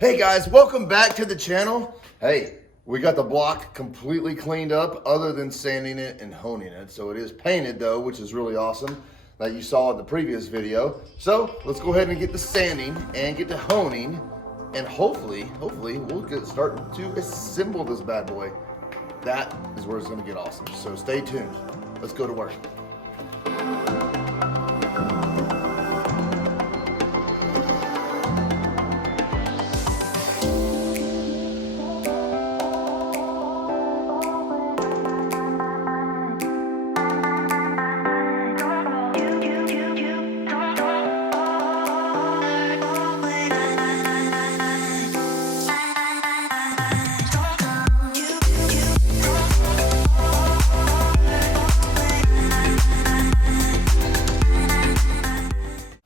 Hey guys, welcome back to the channel. Hey, we got the block completely cleaned up other than sanding it and honing it. So it is painted though, which is really awesome, that you saw in the previous video. So let's go ahead and get the sanding and get to honing, and hopefully we'll start to assemble this bad boy. That is where it's gonna get awesome. So stay tuned. Let's go to work.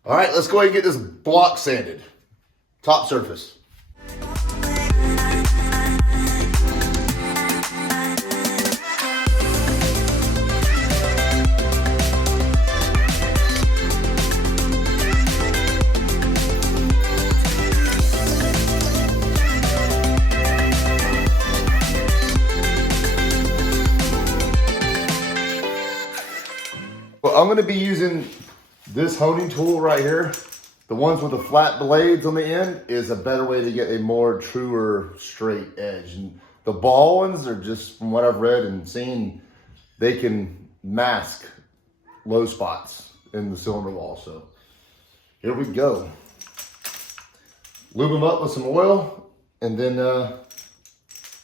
All right, let's go ahead and get this block sanded. Top surface. Well, I'm gonna be using this honing tool right here. The ones with the flat blades on the end is a better way to get a more truer straight edge. And the ball ones are just, from what I've read and seen, they can mask low spots in the cylinder wall. So here we go. Lube them up with some oil and then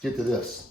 get to this.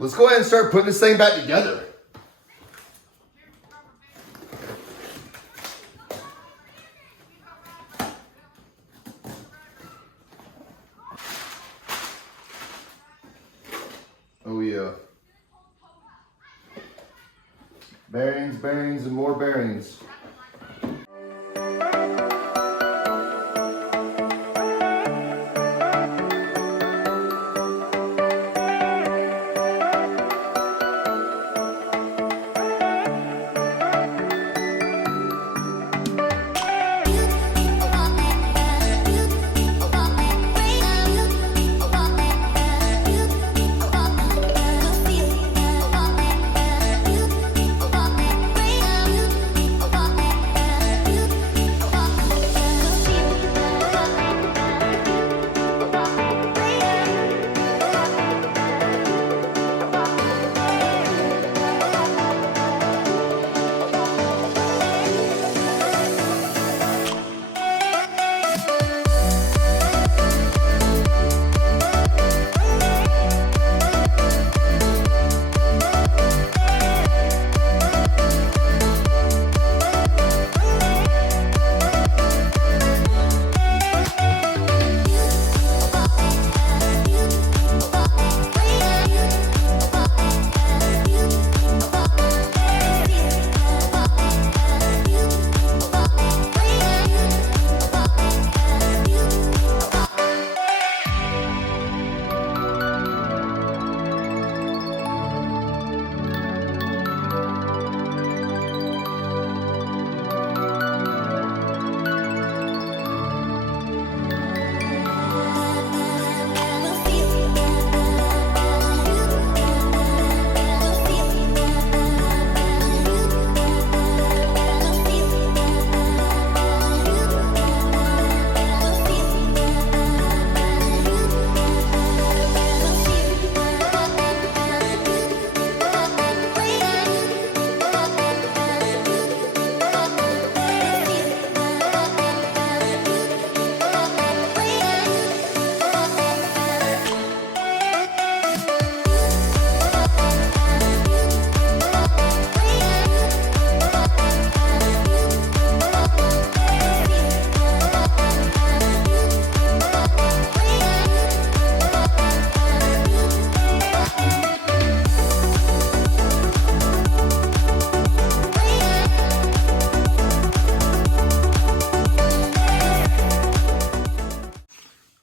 let's go ahead and start putting this thing back together. Oh yeah. Bearings, bearings, and more bearings.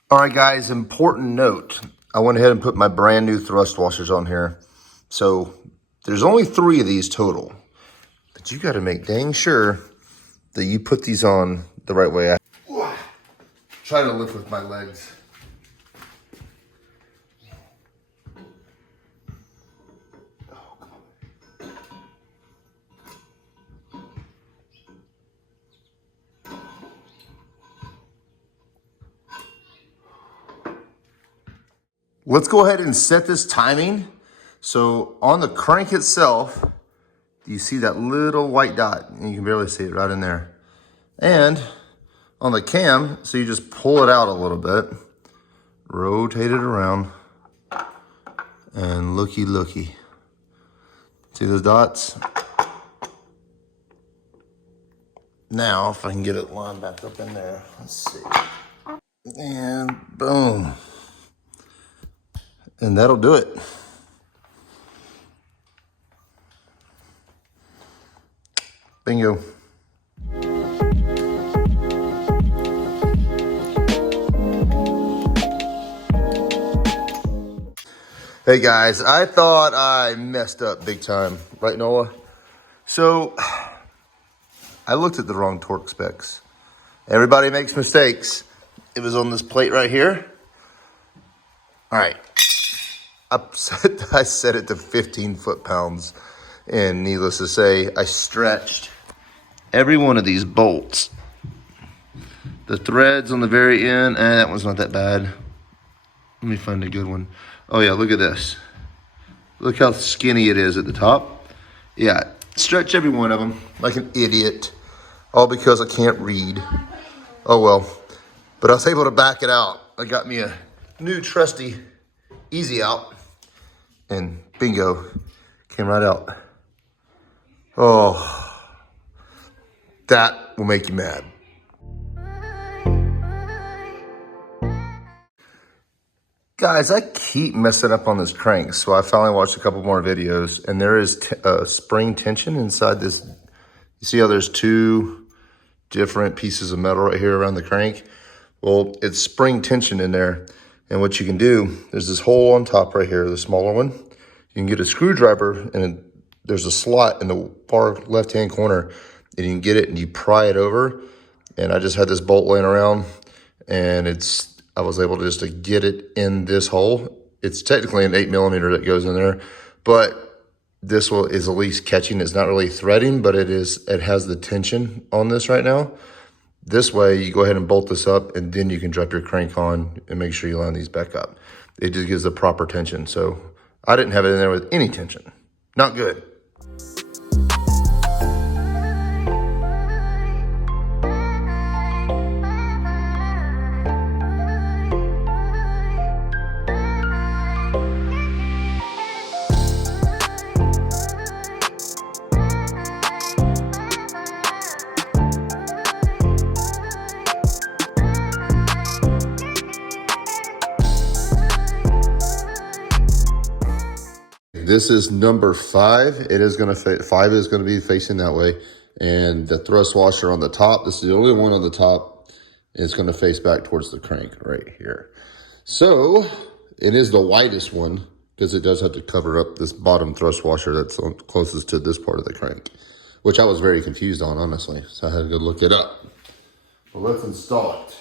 All right, guys, important note. I went ahead and put my brand new thrust washers on here. So there's only 3 of these total, but you got to make dang sure that you put these on the right way. Try to lift with my legs. Let's go ahead and set this timing. So on the crank itself, you see that little white dot, and you can barely see it right in there. And on the cam, so you just pull it out a little bit, rotate it around, and looky, looky. See those dots? Now, if I can get it lined back up in there, let's see. And boom. And that'll do it. Bingo. Hey guys, I thought I messed up big time, right Noah? So, I looked at the wrong torque specs. Everybody makes mistakes. It was on this plate right here. All right. I set it to 15 foot-pounds, and needless to say, I stretched every one of these bolts. The threads on the very end, that one's not that bad. Let me find a good one. Oh yeah, look at this. Look how skinny it is at the top. Yeah, stretch every one of them like an idiot, all because I can't read. Oh well, but I was able to back it out. I got me a new trusty Easy Out. and bingo, came right out. Oh, that will make you mad. Guys, I keep messing up on this crank, so I finally watched a couple more videos, and there is spring tension inside this. You see how there's two different pieces of metal right here around the crank? Well, it's spring tension in there, and what you can do, there's this hole on top right here, the smaller one. You can get a screwdriver, and there's a slot in the far left-hand corner, and you can get it and you pry it over. And I just had this bolt laying around, and I was able to just to get it in this hole. It's technically an 8mm that goes in there, but this is at least catching. It's not really threading, but it has the tension on this right now. This way, you go ahead and bolt this up, and then you can drop your crank on and make sure you line these back up. It just gives the proper tension. So I didn't have it in there with any tension. Not good. This is number 5. It is going to 5 is going to be facing that way, and the thrust washer on the top. This is the only one on the top. Is going to face back towards the crank right here. So it is the widest one because it does have to cover up this bottom thrust washer that's closest to this part of the crank, which I was very confused on, honestly. So I had to go look it up. Well, let's install it.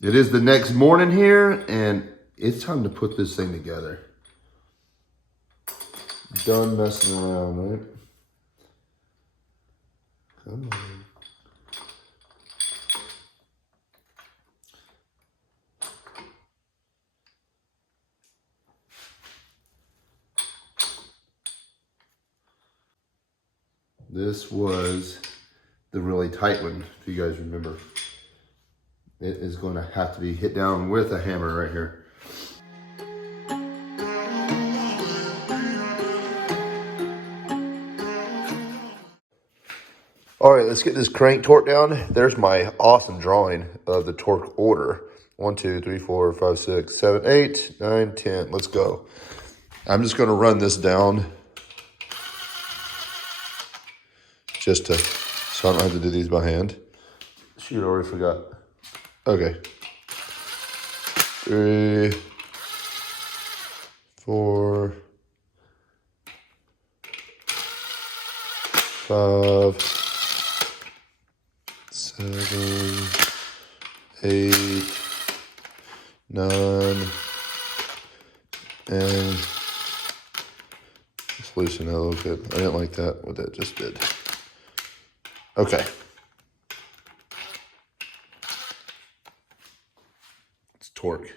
It is the next morning here, and it's time to put this thing together. Done messing around, right? Come on. This was the really tight one, if you guys remember. It is going to have to be hit down with a hammer right here. All right, let's get this crank torque down. There's my awesome drawing of the torque order. 1, 2, 3, 4, 5, 6, 7, 8, 9, 10. Let's go. I'm just going to run this down just so I don't have to do these by hand. Shoot, I already forgot. Okay. 3, 4, 5, 7, 8, 9, and let's loosen that a little bit. I didn't like that, what that just did. Okay. It's torque.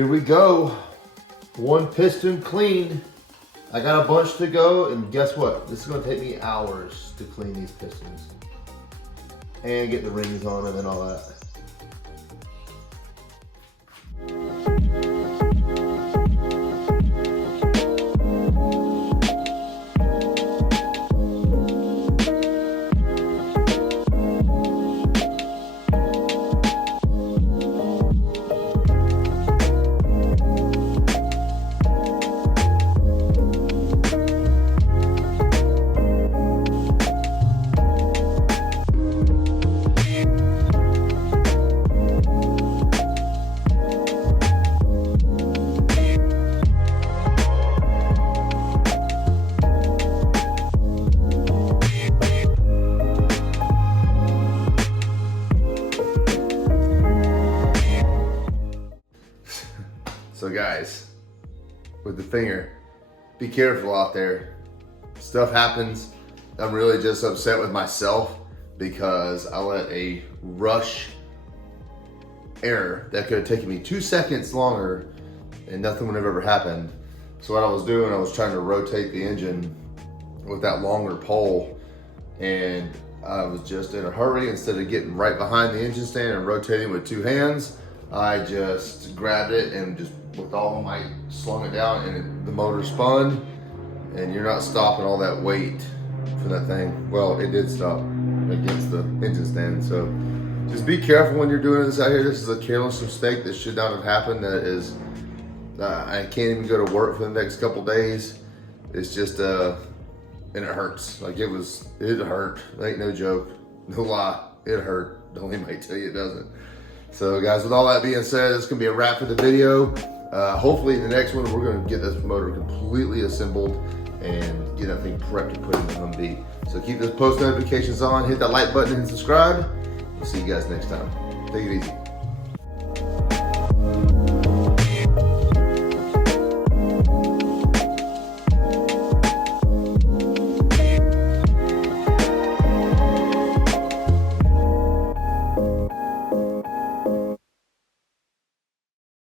here we go. One piston clean. I got a bunch to go, and guess what? This is gonna take me hours to clean these pistons. And get the rings on them and all that. So guys, with the finger, be careful out there. Stuff happens. I'm really just upset with myself because I let a rush error that could have taken me 2 seconds longer and nothing would have ever happened. So what I was doing, I was trying to rotate the engine with that longer pole, and I was just in a hurry. Instead of getting right behind the engine stand and rotating with 2 hands, I just grabbed it and just with all of my slung it down, and the motor spun, and you're not stopping all that weight for that thing. Well, it did stop against the engine stand. So just be careful when you're doing this out here. This is a careless mistake that should not have happened. That is, I can't even go to work for the next couple days. It's just, and it hurts. Like it hurt. It ain't no joke, no lie. It hurt. Don't anybody tell you it doesn't. So guys, with all that being said, this is gonna be a wrap for the video. Hopefully the next one, we're gonna get this motor completely assembled and get that thing prepped to put in the Humvee. So keep those post notifications on, hit that like button and subscribe. We'll see you guys next time. Take it easy.